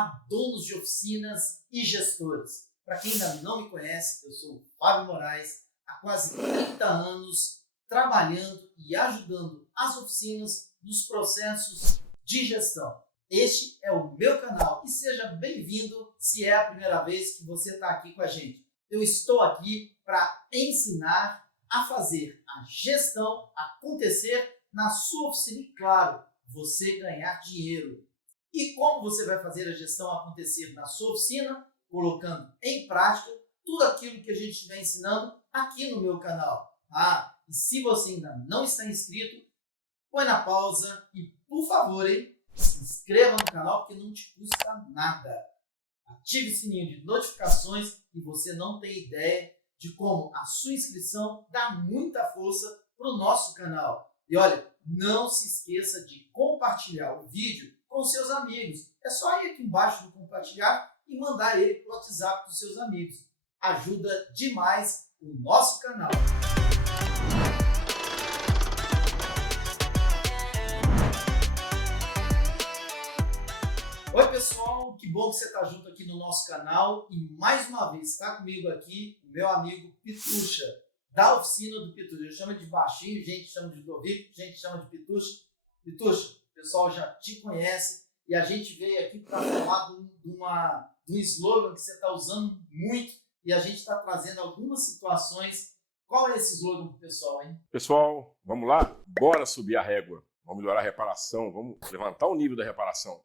Olá, donos de oficinas e gestores. Para quem ainda não me conhece, eu sou o Fábio Moraes, há quase 30 anos trabalhando e ajudando as oficinas nos processos de gestão. Este é o meu canal e seja bem-vindo se é a primeira vez que você está aqui com a gente. Eu estou aqui para ensinar a fazer a gestão acontecer na sua oficina e, claro, você ganhar dinheiro. E como você vai fazer a gestão acontecer na sua oficina? Colocando em prática tudo aquilo que a gente estiver ensinando aqui no meu canal. E se você ainda não está inscrito, põe na pausa e, por favor, se inscreva no canal porque não te custa nada. Ative o sininho de notificações e você não tem ideia de como a sua inscrição dá muita força para o nosso canal. E olha, não se esqueça de compartilhar o vídeo com seus amigos. É só ir aqui embaixo no compartilhar e mandar ele para o WhatsApp dos seus amigos. Ajuda demais o nosso canal. Oi pessoal, que bom que você está junto aqui no nosso canal e mais uma vez está comigo aqui o meu amigo Pitucha, da oficina do Pitucha. Eu chamo de baixinho, gente chama de Dovico, gente chama de Pitucha. Pitucha, o pessoal já te conhece e a gente veio aqui para falar de um slogan que você está usando muito e a gente está trazendo algumas situações. Qual é esse slogan para o pessoal, hein? Pessoal, vamos lá? Bora subir a régua, vamos melhorar a reparação, vamos levantar o nível da reparação.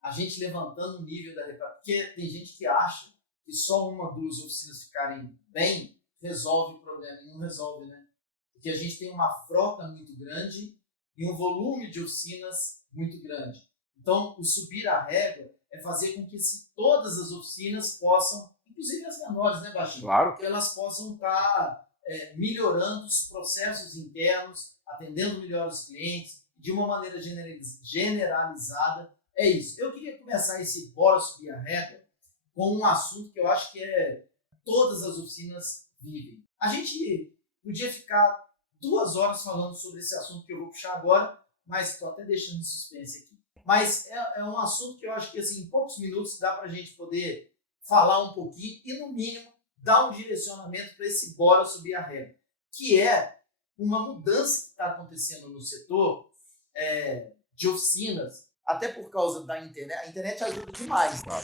A gente levantando o nível da reparação, porque tem gente que acha que só uma ou duas oficinas ficarem bem resolve o problema, e não resolve, né? Porque a gente tem uma frota muito grande e um volume de oficinas muito grande. Então, o subir a régua é fazer com que todas as oficinas possam, inclusive as menores, né, Baixinho? Claro. Que elas possam estar melhorando os processos internos, atendendo melhor os clientes, de uma maneira generalizada. É isso. Eu queria começar esse Bora Subir a Régua com um assunto que eu acho que todas as oficinas vivem. A gente podia ficar 2 horas falando sobre esse assunto que eu vou puxar agora, mas estou até deixando em suspense aqui. Mas é um assunto que eu acho que assim, em poucos minutos dá para a gente poder falar um pouquinho e, no mínimo, dar um direcionamento para esse Bora Subir a Régua, que é uma mudança que está acontecendo no setor de oficinas, até por causa da internet. A internet ajuda demais, né?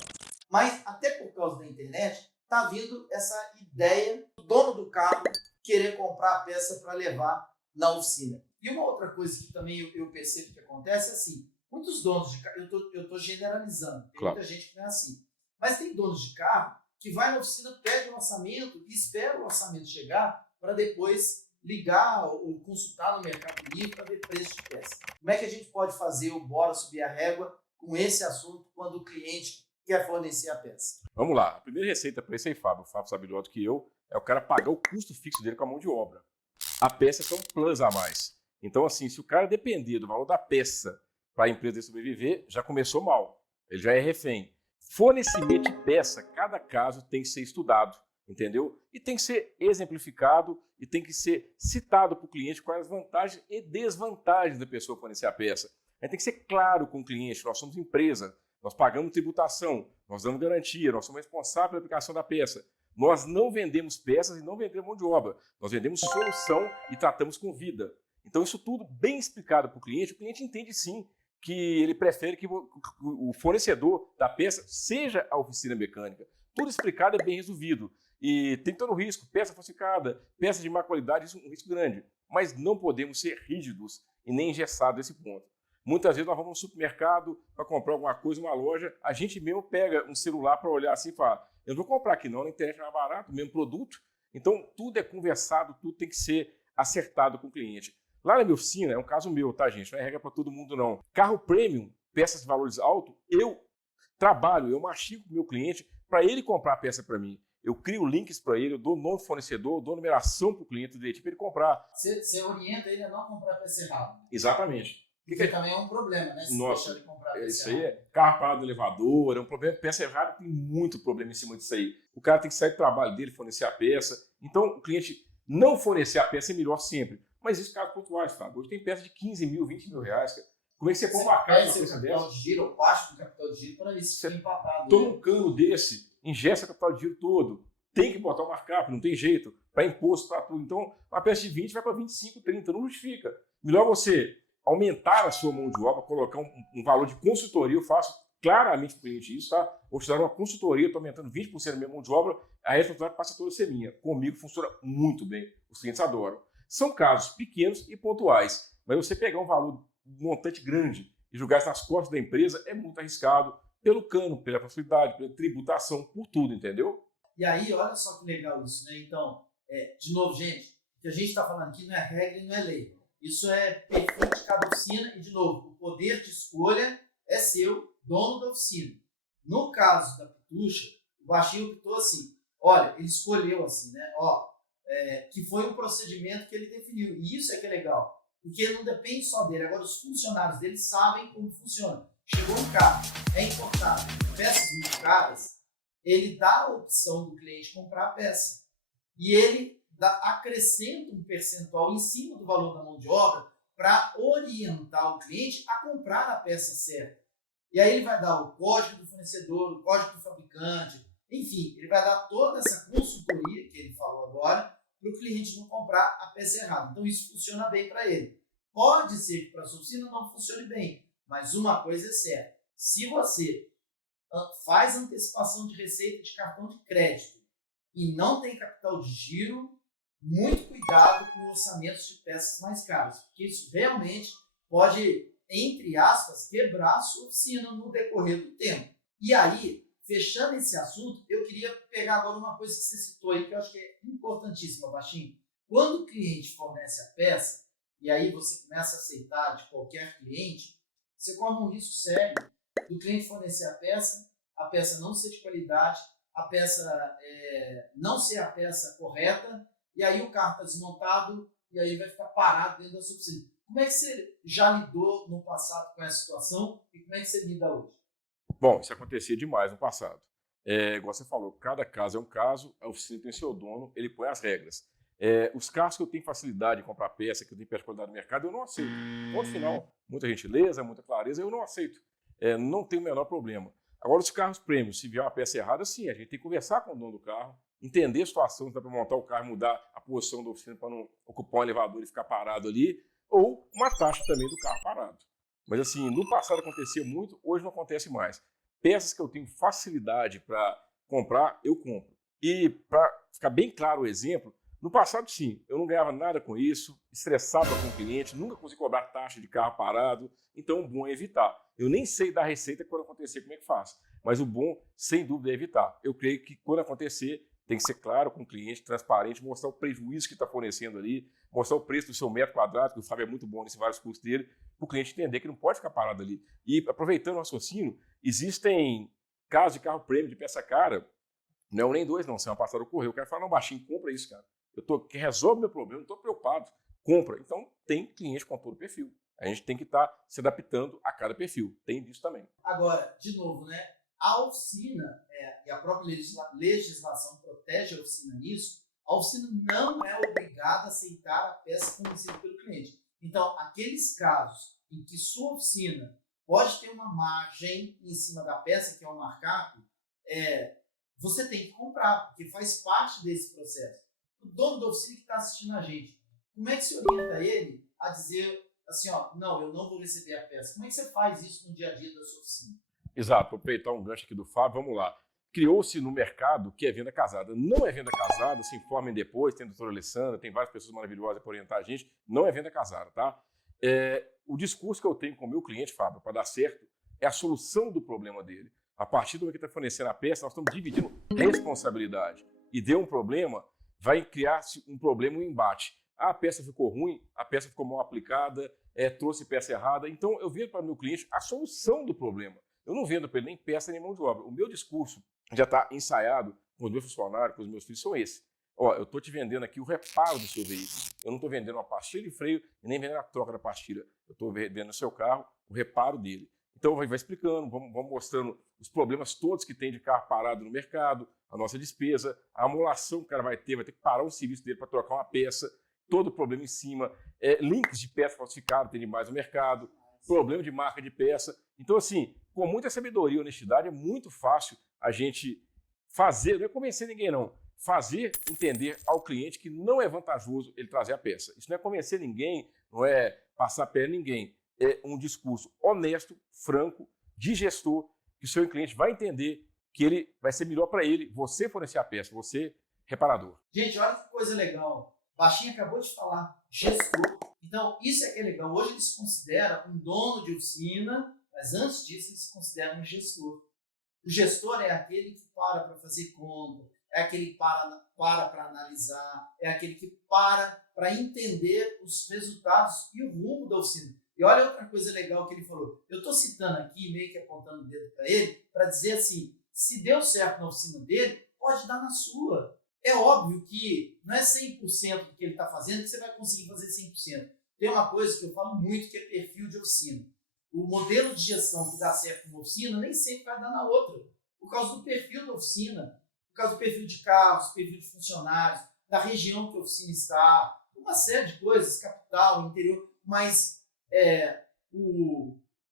Mas até por causa da internet está vindo essa ideia do dono do carro querer comprar a peça para levar na oficina. E uma outra coisa que também eu percebo que acontece é assim, muitos donos de carro, eu estou generalizando, tem muita gente que não é assim, mas tem donos de carro que vai na oficina, pede o orçamento e espera o orçamento chegar para depois ligar ou consultar no Mercado Livre para ver preço de peça. Como é que a gente pode fazer o Bora Subir a Régua com esse assunto quando o cliente quer fornecer a peça? Vamos lá. A primeira receita para isso aí, Fábio. O Fábio sabe melhor do que eu, é o cara pagar o custo fixo dele com a mão de obra. A peça é um plus a mais. Então, assim, se o cara depender do valor da peça para a empresa sobreviver, já começou mal. Ele já é refém. Fornecimento de peça, cada caso tem que ser estudado. Entendeu? E tem que ser exemplificado e tem que ser citado para o cliente quais as vantagens e desvantagens da pessoa fornecer a peça. A gente tem que ser claro com o cliente, nós somos empresa, nós pagamos tributação, nós damos garantia, nós somos responsáveis pela aplicação da peça. Nós não vendemos peças e não vendemos mão de obra, nós vendemos solução e tratamos com vida. Então isso tudo bem explicado para o cliente entende sim que ele prefere que o fornecedor da peça seja a oficina mecânica. Tudo explicado é bem resolvido. E tem todo o risco, peça falsificada, peça de má qualidade, isso é um risco grande. Mas não podemos ser rígidos e nem engessados nesse ponto. Muitas vezes nós vamos no supermercado para comprar alguma coisa, uma loja, a gente mesmo pega um celular para olhar assim e fala, eu não vou comprar aqui não, na internet é mais barato, o mesmo produto. Então tudo é conversado, tudo tem que ser acertado com o cliente. Lá na minha oficina, é um caso meu, tá gente, não é regra para todo mundo não. Carro premium, peças de valores altos, eu mastigo com o meu cliente para ele comprar a peça para mim. Eu crio links para ele, eu dou nome do fornecedor, eu dou numeração para o cliente dele para ele comprar. Você orienta ele a não comprar peça errada. Exatamente. Porque também é um problema, né? Se Nossa, deixa ele comprar peça isso aí errada. é carro parado no elevador, é um problema. Peça errada tem muito problema em cima disso aí. O cara tem que sair do trabalho dele, fornecer a peça. Então, o cliente não fornecer a peça é melhor sempre. Mas isso é caso pontuais, Fábio. Hoje tem peça de 15 mil, 20 mil reais, cara. Como é que você põe Você uma carga perde na seu peça capital dessa? de giro ou parte do capital de giro para ver se Você fica empatado. toma Né? um cano desse, ingesta o capital de giro todo, tem que botar um markup, não tem jeito, para imposto, para tudo. Então, uma peça de 20 vai para 25, 30, não justifica. Melhor você aumentar a sua mão de obra, colocar um valor de consultoria, eu faço claramente para o cliente isso, tá? Vou te dar uma consultoria, estou aumentando 20% da minha mão de obra, a responsabilidade passa toda a ser minha. Comigo funciona muito bem, os clientes adoram. São casos pequenos e pontuais, mas você pegar um valor montante grande e jogar isso nas costas da empresa é muito arriscado pelo cano, pela facilidade, pela tributação, por tudo, entendeu? E aí, olha só que legal isso, né? Então, de novo, gente, o que a gente está falando aqui não é regra e não é lei. Isso é perfil de cada oficina e, de novo, o poder de escolha é seu, dono da oficina. No caso da Pitucha, o Baixinho optou assim, olha, ele escolheu assim, né? Que foi um procedimento que ele definiu. E isso é que é legal, porque não depende só dele. Agora, os funcionários dele sabem como funciona. Chegou um carro, é importado, peças muito caras, ele dá a opção do cliente comprar a peça. E ele acrescenta um percentual em cima do valor da mão de obra para orientar o cliente a comprar a peça certa. E aí ele vai dar o código do fornecedor, o código do fabricante, enfim, ele vai dar toda essa consultoria que ele falou agora para o cliente não comprar a peça errada. Então isso funciona bem para ele. Pode ser que para a sua oficina não funcione bem, mas uma coisa é certa, se você faz antecipação de receita de cartão de crédito e não tem capital de giro, muito cuidado com orçamentos de peças mais caras, porque isso realmente pode, entre aspas, quebrar a sua oficina no decorrer do tempo. E aí, fechando esse assunto, eu queria pegar agora uma coisa que você citou aí, que eu acho que é importantíssima, Baixinho. Quando o cliente fornece a peça, e aí você começa a aceitar de qualquer cliente, você corre um risco sério do cliente fornecer a peça não ser de qualidade, a peça não ser a peça correta, e aí o carro está desmontado e aí vai ficar parado dentro da sua oficina. Como é que você já lidou no passado com essa situação e como é que você lida hoje? Bom, isso acontecia demais no passado. Igual você falou, cada caso é um caso, a oficina tem seu dono, ele põe as regras. Os carros que eu tenho facilidade de comprar peça, que eu tenho peça de qualidade no mercado, eu não aceito. Ponto final. Muita gentileza, muita clareza, eu não aceito. Não tem o menor problema. Agora, os carros premium, se vier uma peça errada, sim, a gente tem que conversar com o dono do carro, entender a situação, se dá para montar o carro, mudar a posição da oficina para não ocupar um elevador e ficar parado ali, ou uma taxa também do carro parado. Mas assim, no passado acontecia muito, hoje não acontece mais. Peças que eu tenho facilidade para comprar, eu compro. E para ficar bem claro o exemplo, no passado sim, eu não ganhava nada com isso, estressava com o cliente, nunca consegui cobrar taxa de carro parado, então o bom é evitar. Eu nem sei da receita quando acontecer como é que faz, mas o bom, sem dúvida, é evitar. Eu creio que quando acontecer, tem que ser claro com o cliente, transparente, mostrar o prejuízo que está fornecendo ali, mostrar o preço do seu metro quadrado, que o Fábio é muito bom nesses vários cursos dele, para o cliente entender que não pode ficar parado ali. E aproveitando o raciocínio, existem casos de carro prêmio de peça cara, não é um nem dois não, semana passada ocorreu, o cara fala, não, Baixinho, compra isso, cara. Que resolve meu problema, não estou preocupado, compra. Então tem cliente com todo perfil. A gente tem que estar se adaptando a cada perfil, tem disso também. Agora, de novo, né? A oficina, e a própria legislação protege a oficina nisso, a oficina não é obrigada a aceitar a peça fornecida pelo cliente. Então, aqueles casos em que sua oficina pode ter uma margem em cima da peça, que é o markup, você tem que comprar, porque faz parte desse processo. O dono da oficina que está assistindo a gente, como é que se orienta ele a dizer assim, não, eu não vou receber a peça? Como é que você faz isso no dia a dia da sua oficina? Exato, vou aproveitar um gancho aqui do Fábio, vamos lá. Criou-se no mercado que é venda casada. Não é venda casada, se informem depois, tem a doutora Alessandra, tem várias pessoas maravilhosas para orientar a gente, não é venda casada, tá? O discurso que eu tenho com o meu cliente, Fábio, para dar certo, é a solução do problema dele. A partir do momento que está fornecendo a peça, nós estamos dividindo responsabilidade. E deu um problema, vai criar-se um problema, um embate. A peça ficou ruim, a peça ficou mal aplicada, trouxe peça errada. Então, eu vendo para o meu cliente a solução do problema. Eu não vendo para ele nem peça nem mão de obra. O meu discurso já está ensaiado com os meus funcionários, com os meus filhos, são esses. Eu estou te vendendo aqui o reparo do seu veículo. Eu não estou vendendo uma pastilha de freio e nem vendendo a troca da pastilha. Eu estou vendendo no seu carro o reparo dele. Então, vai explicando, vamos mostrando os problemas todos que tem de carro parado no mercado, a nossa despesa, a amolação que o cara vai ter que parar o serviço dele para trocar uma peça, todo o problema em cima, links de peça falsificada tem demais no mercado. problema de marca de peça. Então, assim, com muita sabedoria e honestidade, é muito fácil a gente fazer, não é convencer ninguém não, fazer entender ao cliente que não é vantajoso ele trazer a peça. Isso não é convencer ninguém, não é passar a perna em ninguém. É um discurso honesto, franco, de gestor, que o seu cliente vai entender que ele vai ser melhor para ele, você fornecer a peça, você reparador. Gente, olha que coisa legal. Baixinho acabou de falar, gestor. Então, isso é que é legal. Hoje eles se consideram um dono de oficina, mas antes disso eles se consideram um gestor. O gestor é aquele que para fazer conta, é aquele que para analisar, é aquele que para entender os resultados e o rumo da oficina. E olha outra coisa legal que ele falou. Eu estou citando aqui, meio que apontando o dedo para ele, para dizer assim, se deu certo na oficina dele, pode dar na sua. É óbvio que não é 100% do que ele está fazendo que você vai conseguir fazer 100%. Tem uma coisa que eu falo muito que é perfil de oficina. O modelo de gestão que dá certo numa oficina nem sempre vai dar na outra, por causa do perfil da oficina, por causa do perfil de carros, perfil de funcionários, da região que a oficina está, uma série de coisas, capital, interior, mas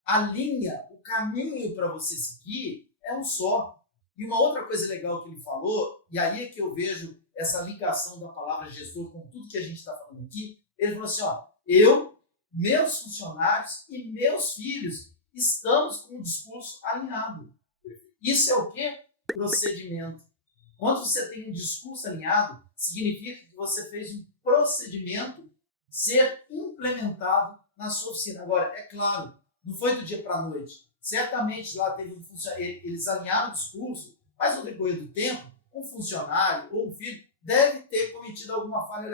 a linha, o caminho para você seguir é um só. E uma outra coisa legal que ele falou, e aí é que eu vejo essa ligação da palavra gestor com tudo que a gente está falando aqui, ele falou assim, meus funcionários e meus filhos estamos com um discurso alinhado. Isso é o quê? Procedimento. Quando você tem um discurso alinhado, significa que você fez um procedimento ser implementado na sua oficina. Agora, é claro, não foi do dia para a noite. Certamente lá teve um funcionário, eles alinharam o discurso, mas no decorrer do tempo, um funcionário ou um filho deve ter cometido alguma falha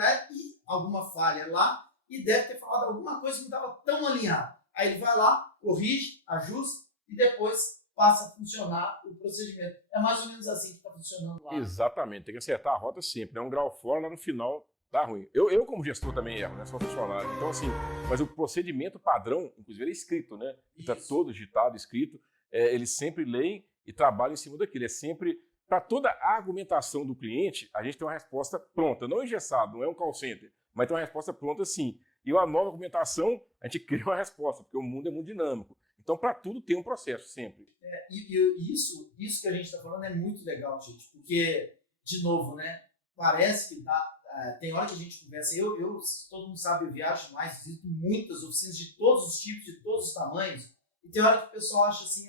lá e deve ter falado alguma coisa que não estava tão alinhada. Aí ele vai lá, corrige, ajusta e depois passa a funcionar o procedimento. É mais ou menos assim que está funcionando lá. Exatamente, tem que acertar a rota sempre. É um grau fora, lá no final dá ruim. Eu como gestor também erro, né? Sou funcionário. Então, assim, mas o procedimento padrão, inclusive, ele é escrito, né? Está todo digitado, escrito. Eles sempre leem e trabalham em cima daquilo. É sempre, para toda a argumentação do cliente, a gente tem uma resposta pronta. Não engessado, não é um call center, mas tem uma resposta pronta sim. E uma nova argumentação, a gente cria uma resposta, porque o mundo é muito dinâmico. Então, para tudo tem um processo, sempre. Isso que a gente está falando é muito legal, gente, porque, de novo, né, parece que tem hora que a gente conversa, todo mundo sabe, eu viajo mais, visito muitas oficinas de todos os tipos, de todos os tamanhos, e tem hora que o pessoal acha assim,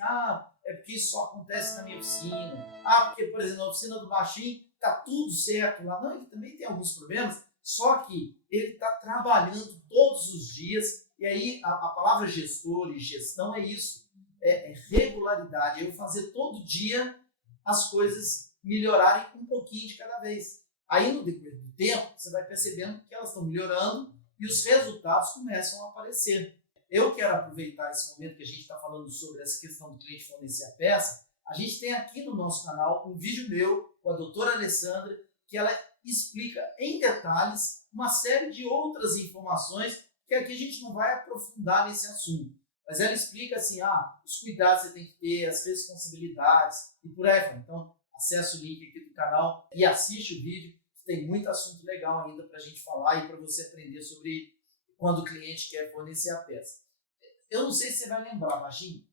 é porque isso só acontece na minha oficina, porque, por exemplo, na oficina do Baixinho está tudo certo lá, não, ele também tem alguns problemas, só que ele está trabalhando todos os dias. E aí a palavra gestor e gestão é isso, é regularidade, é eu fazer todo dia as coisas melhorarem um pouquinho de cada vez. Aí no decorrer do tempo, você vai percebendo que elas estão melhorando e os resultados começam a aparecer. Eu quero aproveitar esse momento que a gente está falando sobre essa questão do cliente fornecer a peça. A gente tem aqui no nosso canal um vídeo meu com a doutora Alessandra, que ela explica em detalhes uma série de outras informações que aqui a gente não vai aprofundar nesse assunto. Mas ela explica assim, os cuidados que você tem que ter, as responsabilidades e por aí vai. Então, acesse o link aqui do canal e assiste o vídeo, que tem muito assunto legal ainda para a gente falar e para você aprender sobre quando o cliente quer fornecer a peça. Eu não sei se você vai lembrar, Baixinho,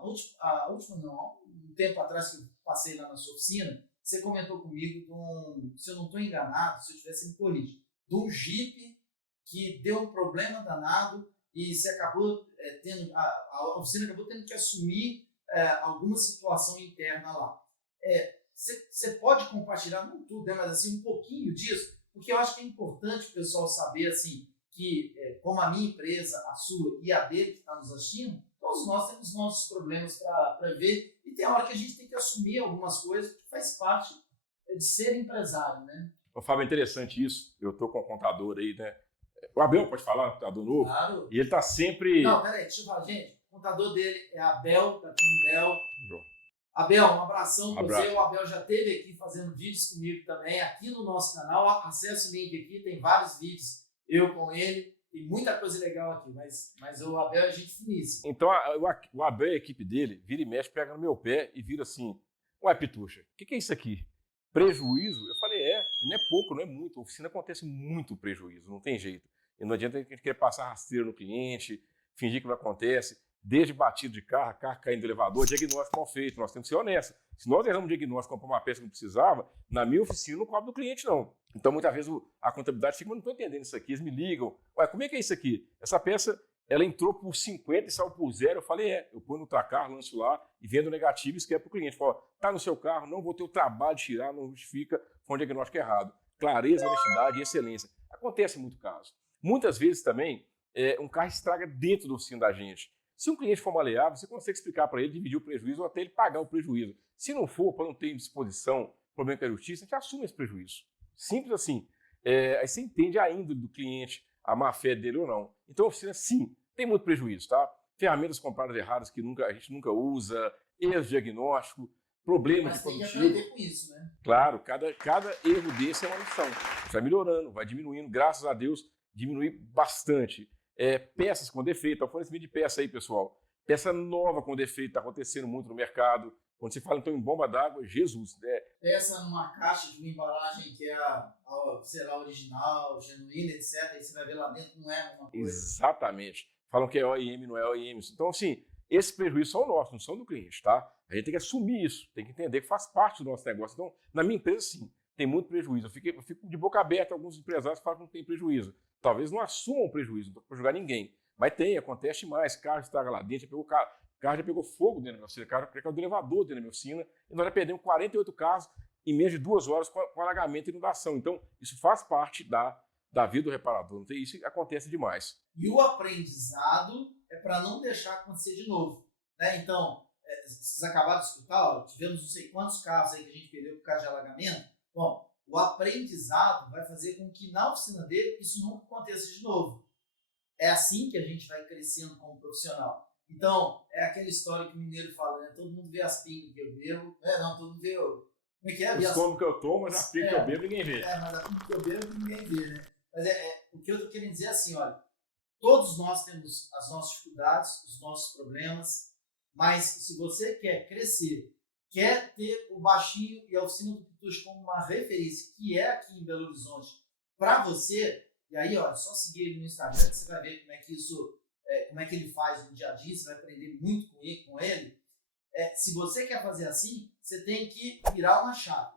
um tempo atrás que eu passei lá na sua oficina, você comentou comigo, se eu não estou enganado, se eu tivesse me corrigido, de um Jeep que deu um problema danado e você acabou a oficina acabou tendo que assumir alguma situação interna lá. Você pode compartilhar, não tudo, né, mas assim, um pouquinho disso, porque eu acho que é importante o pessoal saber assim, que como a minha empresa, a sua e a dele que está nos assistindo, todos nós temos nossos problemas para ver e tem hora que a gente tem que assumir algumas coisas que faz parte de ser empresário, né? Ô, Fábio, é interessante isso. Eu estou com um contador aí, né? O Abel pode falar, contador novo? Claro. E ele está sempre... Não, peraí, deixa eu falar, gente. O contador dele é Abel, tá aqui Abel. Abel, um abração para você. O Abel já esteve aqui fazendo vídeos comigo também, aqui no nosso canal. Acesse o link aqui, tem vários vídeos eu com ele. Tem muita coisa legal aqui, mas o Abel é gente finíssima. Então, o Abel e a equipe dele vira e mexe, pega no meu pé e vira assim, ué, Pitucha, o que é isso aqui? Prejuízo? Eu falei, e não é pouco, não é muito. A oficina acontece muito prejuízo, não tem jeito. E não adianta a gente querer passar rasteiro no cliente, fingir que não acontece, desde batido de carro caindo do elevador, diagnóstico mal feito. Nós temos que ser honestos. Se nós erramos um diagnóstico, comprar uma peça que não precisava, na minha oficina não cobra do cliente, não. Então, muitas vezes, a contabilidade fica, mas não estou entendendo isso aqui. Eles me ligam, ué, como é que é isso aqui? Essa peça, ela entrou por 50 e saiu por 0. Eu falei, eu ponho no Tracar, lanço lá e vendo negativo e escrevo para o cliente. Falo, tá no seu carro, não vou ter o trabalho de tirar, não justifica, foi um diagnóstico errado. Clareza, honestidade e excelência. Acontece muito caso. Muitas vezes também, um carro estraga dentro da oficina da gente. Se um cliente for maleável, você consegue explicar para ele, dividir o prejuízo ou até ele pagar o prejuízo. Se não for, para não ter indisposição, problema com a justiça, a gente assume esse prejuízo. Simples assim. Aí você entende a índole do cliente, a má-fé dele ou não. Então a oficina, sim, tem muito prejuízo, tá? Ferramentas compradas erradas que a gente nunca usa, erros de diagnóstico, problemas de produtivo. Mas tem que aprender com isso, né? Claro, cada erro desse é uma lição. Vai melhorando, vai diminuindo, graças a Deus, diminui bastante. Peças com defeito, o fornecimento de peça aí, pessoal. Peça nova com defeito, está acontecendo muito no mercado. Quando você fala, então, em bomba d'água, Jesus. Peça numa caixa de uma embalagem que é sei lá, original, genuína, etc. Aí você vai ver lá dentro, não é a mesma coisa. Exatamente. Falam que é OEM, não é OEM. Então, assim, esses prejuízos são nossos, não são do cliente, tá? A gente tem que assumir isso, tem que entender que faz parte do nosso negócio. Então, na minha empresa, sim, tem muito prejuízo. Eu fico de boca aberta, alguns empresários falam que não tem prejuízo. Talvez não assumam prejuízo, não estou para julgar ninguém. Mas acontece demais. Carro estraga lá dentro, o carro já pegou fogo dentro da minha oficina, o carro caiu do elevador dentro da minha oficina, e nós já perdemos 48 carros em menos de 2 horas com alagamento e inundação. Então, isso faz parte da vida do reparador. Então, isso acontece demais. E o aprendizado é para não deixar acontecer de novo. Né? Então, vocês acabaram de escutar, tivemos não sei quantos carros aí que a gente perdeu por causa de alagamento. Bom, o aprendizado vai fazer com que na oficina dele isso nunca aconteça de novo. É assim que a gente vai crescendo como profissional. Então, é aquela história que o mineiro fala, né? Todo mundo vê as pingas que eu bebo. Não, todo mundo vê como é que é? Os tomos que eu tomo, mas as pingas que eu bebo ninguém vê. Mas a pinga que eu bebo ninguém vê, né? Mas o que eu estou querendo dizer é assim, olha, todos nós temos as nossas dificuldades, os nossos problemas, mas se você quer crescer, quer ter o Baixinho e a Oficina do Pitucho como uma referência, que é aqui em Belo Horizonte, para você, e aí, ó, é só seguir ele no Instagram, que você vai ver como é que ele faz no dia a dia, você vai aprender muito com ele. Se você quer fazer assim, você tem que virar uma chave.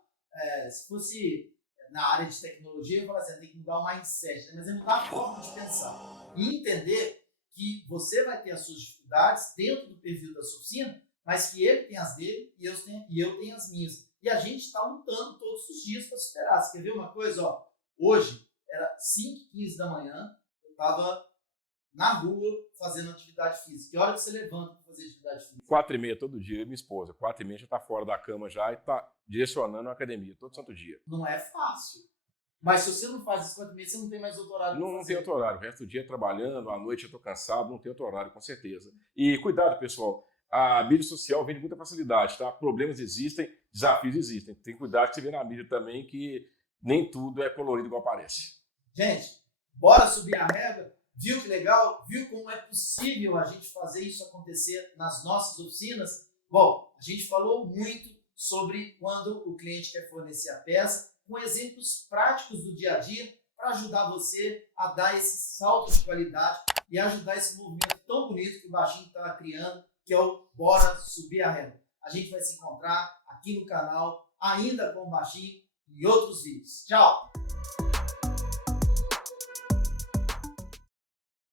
Se fosse na área de tecnologia, eu falo assim, tem que mudar o mindset, né? Mas é mudar a forma de pensar e entender que você vai ter as suas dificuldades dentro do perfil da sua oficina, mas que ele tem as dele e eu tenho as minhas. E a gente está lutando todos os dias para superar. Você quer ver uma coisa? Ó, hoje era 5h15 da manhã, eu estava na rua fazendo atividade física. Que hora que você levanta para fazer atividade física? 4h30 todo dia, minha esposa. 4h30 já está fora da cama já e está direcionando a academia todo santo dia. Não é fácil. Mas se você não faz isso 4h30, você não tem mais outro horário. Não tem outro horário. O resto do dia trabalhando, à noite eu estou cansado, não tem outro horário, com certeza. E cuidado, pessoal. A mídia social vem de muita facilidade, tá? Problemas existem, desafios existem. Tem que cuidar que você vê na mídia também que nem tudo é colorido igual parece. Gente, bora subir a régua? Viu que legal? Viu como é possível a gente fazer isso acontecer nas nossas oficinas? Bom, a gente falou muito sobre quando o cliente quer fornecer a peça, com exemplos práticos do dia a dia para ajudar você a dar esse salto de qualidade e ajudar esse movimento tão bonito que o Baixinho está criando, que é o Bora Subir a Régua. A gente vai se encontrar aqui no canal, ainda com o Baixinho, em outros vídeos. Tchau!